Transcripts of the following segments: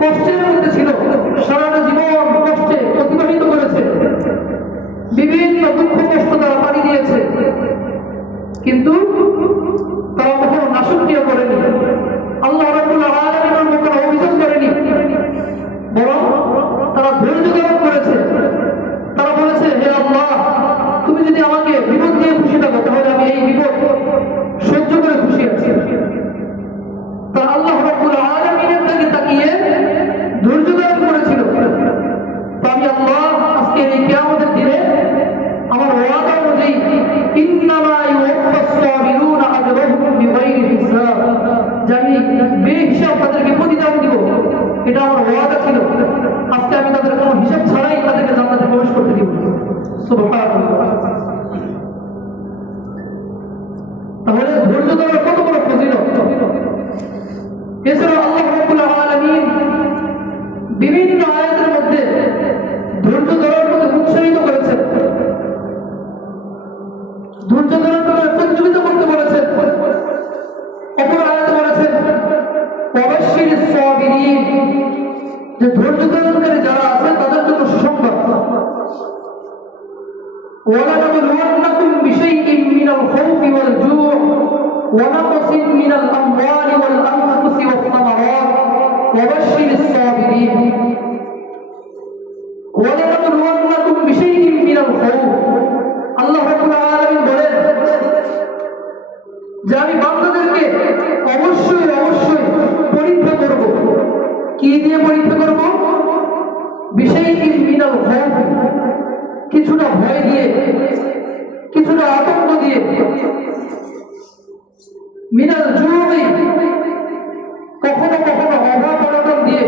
কষ্টের মধ্যে ছিল। সারা জীবন কষ্টে অতিবাহিত করেছে। বিভিন্ন দুঃখ কষ্ট তারা পাড়ি দিয়েছে। কিন্তু তারা কখনো নাশক্রিয় করেনি আল্লাহ রাবুল আলমিনের কখনো অভিযোগ করেনি বরং তারা ধৈর্য ধারণ করেছে তারা বলেছে হে আল্লাহ তুমি যদি আমাকে বিপদ দিয়ে খুশি থাকো তাহলে আমি এই বিপদ সহ্য করে খুশি আছি তা আল্লাহ রাব্বুল আলামিনের দিকে তাকিয়ে ধৈর্য ধারণ করেছিল তো আমি আল্লাহ আজকে এই কিয়ামতের দিনে আমার ওয়াদা অনুযায়ী ইন্নামা ইউওয়াফাস সাবিরুনা আজরাহুম বিগাইরি হিসাব যে আমি বেহিসাব তাদেরকে প্রতিদান দিব এটা আমার ওয়াদা ছিল আজকে আমি তাদের কোনো হিসাব ছাড়াই তাদেরকে জান্নাতে প্রবেশ করতে দিব সুবহানাল্লাহ তাহলে ধৈর্য ধরার কত বড় ফজিলত এছাড়া আল্লাহ রাব্বুল আলামিন বিভিন্ন আয়াতের মধ্যে ধৈর্য ধরার প্রতি উৎসাহিত করেছেন। ধৈর্য ধরার প্রতি প্রতিযোগিত করতে বলেছেন। অপর আয়াতে বলেছেন, অবশ্যই সাবিরিন। যে ধৈর্য ধারণকারী যারা আছে তাদের জন্য সুসংবাদ। ওয়ালা নাবলুওয়ান্নাকুম বিশাইইন মিনাল খাউফি ওয়াল জু' ونقص من الأموال والأنفس والثمرات وبشر الصابرين ولنبلونكم بشيء من الخوف আল্লাহ রাব্বুল আলামিন বলেন যে আমি বান্দাদেরকে অবশ্যই অবশ্যই পরীক্ষা করব কি দিয়ে পরীক্ষা করব বিষয় মিনাল ভয় কিছুটা ভয় দিয়ে কিছুটা আতঙ্ক দিয়ে মিনাল জুড়ি কখনো কখনো অভাব অনটন দিয়ে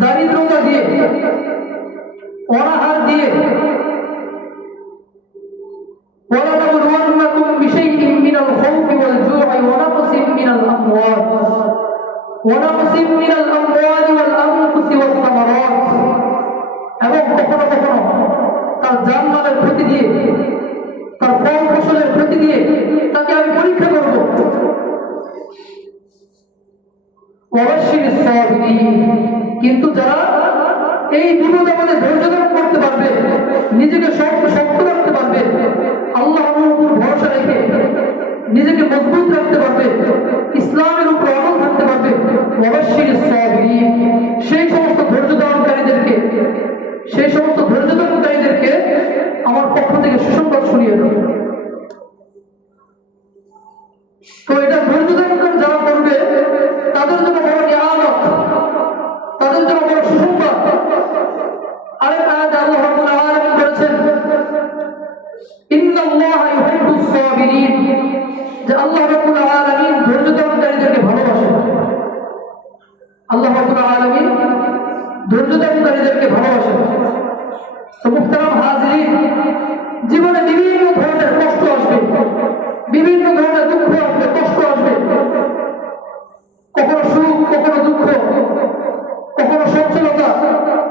দারিদ্রতা দিয়ে অনাহার দিয়ে ولنبلونكم بشيء من الخوف والجوع ونقص من الأموال ونقص من الأموال والأنفس والثمرات এবং কখনো কখনো তার জানমালের ক্ষতি দিয়ে তার ফল ফসলের ক্ষতি দিয়ে তাকে আমি পরীক্ষা করব অবশ্যই সাবিরিন। কিন্তু যারা এই বিপদ আমাদের ধৈর্য ধারণ করতে পারবে, নিজেকে শক্ত শক্ত রাখতে পারবে, আল্লাহ উপর ভরসা রেখে নিজেকে মজবুত রাখতে পারবে, ইসলামের উপর অমল থাকতে পারবে, অবশ্যই সাবিরিন। সেই সমস্ত ধৈর্য ধারণকারীদেরকে, সেই সমস্ত পক্ষ থেকে সুসংবাদ শুনিয়ে দেব তো এটা ধৈর্য ধারণ যারা করবে তাদের জন্য বড় নিয়ামত, তাদের জন্য বড় সুসংবাদ। আরেক আয়াতে আল্লাহ রাব্বুল আলামিন বলেছেন, ইন্নাল্লাহা ইউহিব্বুস সাবিরিন যে আল্লাহ রাব্বুল আলামিন ধৈর্য ভালোবাসেন। আল্লাহ আলামিন ভালোবাসেন। তো মুহতারাম হাজিরিন জীবনে বিভিন্ন ধরনের কষ্ট আসবে বিভিন্ন ধরনের দুঃখ আসবে কষ্ট আসবে কখনো সুখ কখনো দুঃখ কখনো সচ্ছলতা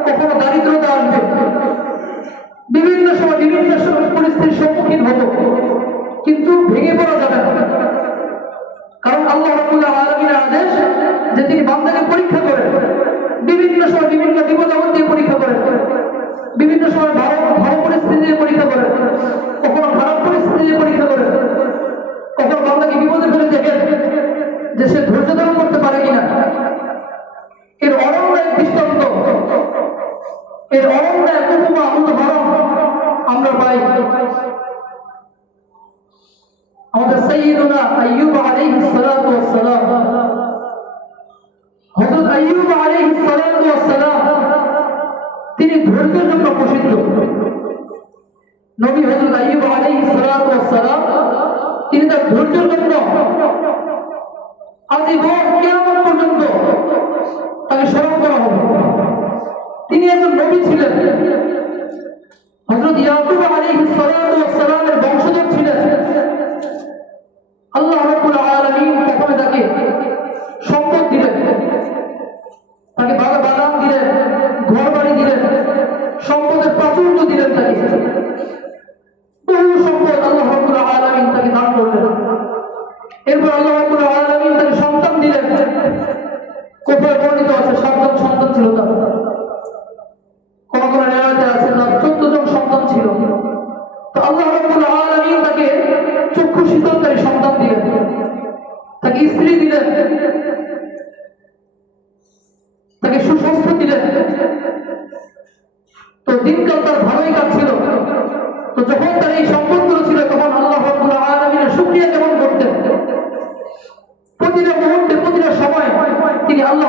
কখনো দারিদ্রতা আসবে বিভিন্ন সময় বিভিন্ন সময় পরিস্থিতির সম্মুখীন হব কিন্তু ভেঙে পড়া যাবে না কারণ আল্লাহ রাব্বুল আলামিনের আদেশ যে তিনি বান্দাকে পরীক্ষা করেন বিভিন্ন সময় বিভিন্ন বিপদ আপদ দিয়ে পরীক্ষা করেন বিভিন্ন সময় ভালো ভালো পরিস্থিতি দিয়ে পরীক্ষা করেন কখনো খারাপ পরিস্থিতি দিয়ে পরীক্ষা করেন কখনো বান্দাকে বিপদে ফেলে দেখেন যে সে ধৈর্য ধারণ করতে পারে কিনা। এর অনন্য এক দৃষ্টান্ত, এর অনন্য এক উপমা উদাহরণ আমরা পাই। আমাদের সৈয়দনা আইয়ুব আলাইহিস সালাতু ওয়াস সালাম। হযরত আইয়ুব আলাইহিস সালাতু ওয়াস সালাম তিনি ধৈর্যের জন্য প্রসিদ্ধ। নবী হযরত আইব আলী ইসলাম তিনি তার ধৈর্যের জন্য আজীবন তো দিনকাল তার ভালোই কাটছিল। তো যখন তার এই সম্পদগুলো ছিল, তখন আল্লাহ আলামিনের শুকরিয়া যেমন করতেন। প্রতিটা মুহূর্তে, প্রতিটা সময় তিনি আল্লাহ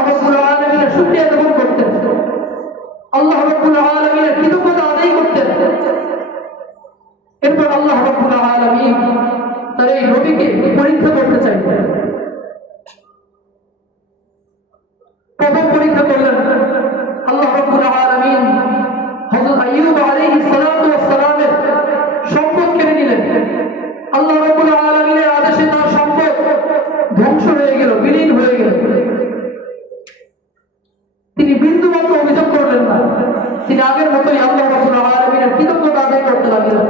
আগের মতোই আল্লাহ রাব্বুল আলামিনের কৃতজ্ঞতা আদায় করতে লাগলেন।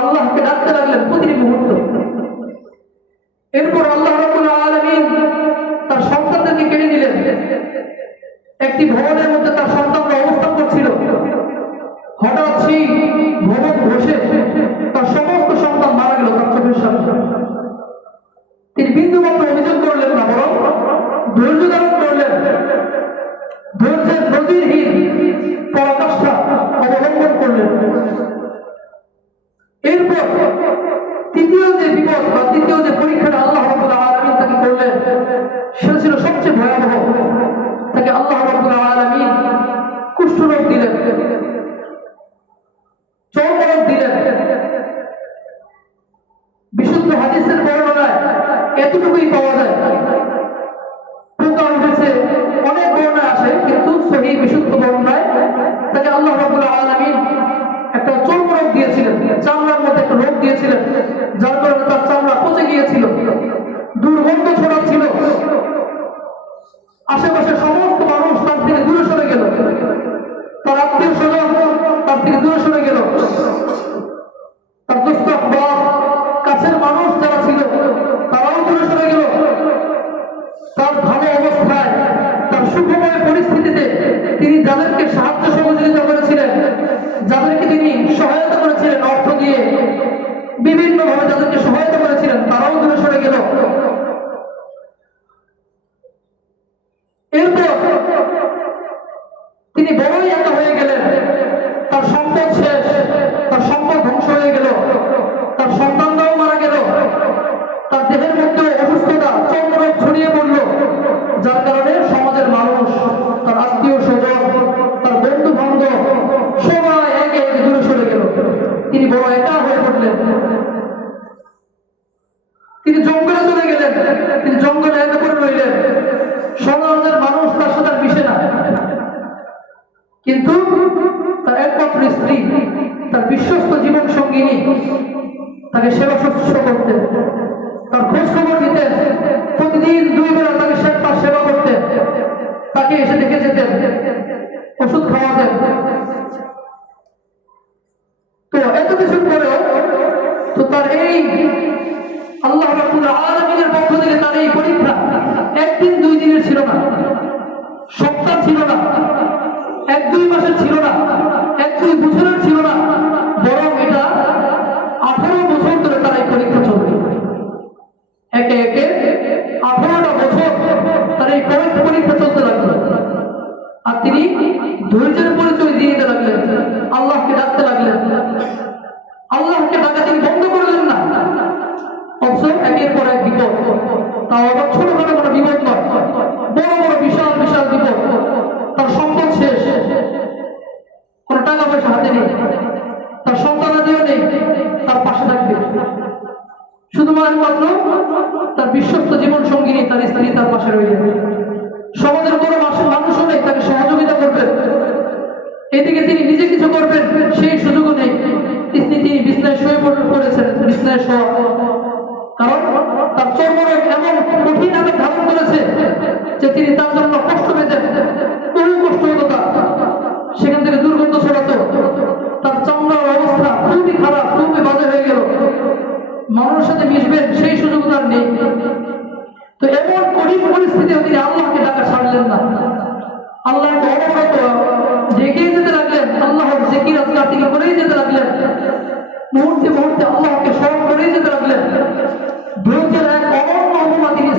আল্লাহকে ডাকতে লাগলেন প্রতিটি মুহূর্ত। এরপর আল্লাহ রাব্বুল আলামিন তার সন্তানদেরকে কেড়ে নিলেন। একটি ভবনের মধ্যে তার সন্তানরা অবস্থান করছিল। হঠাৎ সেই ভবন বসে তার সমস্ত সন্তান মারা গেল তার চোখের সামনে। তিনি বিন্দু মাত্র অভিযোগ করলেন না, বরং ধৈর্য ধারণ করলেন। ধৈর্যের নজিরহীন পরাকাষ্ঠা অবলম্বন করলেন এরপর তৃতীয় যে বিপদ বা তৃতীয় যে পরীক্ষাটা আল্লাহ আলামিন তাকে করলেন, সেটা ছিল সবচেয়ে ভয়াবহ। তাকে আল্লাহ রাব্বুল আলামিন কুষ্ঠরোগ দিলেন চর্মরোগ দিলেন। বিশুদ্ধ হাদিসের বর্ণনায় এতটুকুই পাওয়া যায়। পোকা উঠেছে, অনেক বর্ণায় আসে, কিন্তু সহি বিশুদ্ধ বর্ণনায় তাকে আল্লাহ রাব্বুল Deus. কিন্তু তার একমাত্র স্ত্রী, তার বিশ্বস্ত জীবন সঙ্গিনী, তাকে সেবা শুশ্রূষা করতেন। তার খোঁজ খবর দিতেন প্রতিদিন দুই বেলা তাকে তার সেবা করতেন। তাকে এসে দেখে যেতেন। ওষুধ খাওয়াতেন। তো এত কিছু পরেও একে আঠারোটা বছর তার এই পরীক্ষা পরীক্ষা চলতে লাগল আর তিনি ধৈর্যের পরিচয় দিয়ে দিতে লাগলেন। আল্লাহকে ডাকতে লাগলেন। আল্লাহকে ডাকা তিনি বন্ধ করলেন না। অবশ্য একের পর এক বিপদ। তাও আবার ছোটখাটো কোনো বিপদ নয়। বড় বড় বিশাল বিশাল বিপদ। তার সম্পদ শেষ। কোনো টাকা পয়সা হাতে নেই। তার সন্তানাদিও নেই। তার পাশে থাকবে। শুধুমাত্র মানুষের সাথে মিশবেন সেই সুযোগ তার নেই। তো এমন কঠিন পরিস্থিতি তিনি আল্লাহকে ডাকা ছাড়লেন না। আল্লাহকে অবগত ডেকে যেতে লাগলেন আল্লাহ জেকির আজকার থেকে করেই যেতে লাগলেন। মুহূর্তে মুহূর্তে আল্লাহকে সব করেই যেতে লাগলেন। ধৈর্যের এক অনন্য অনুমা তিনি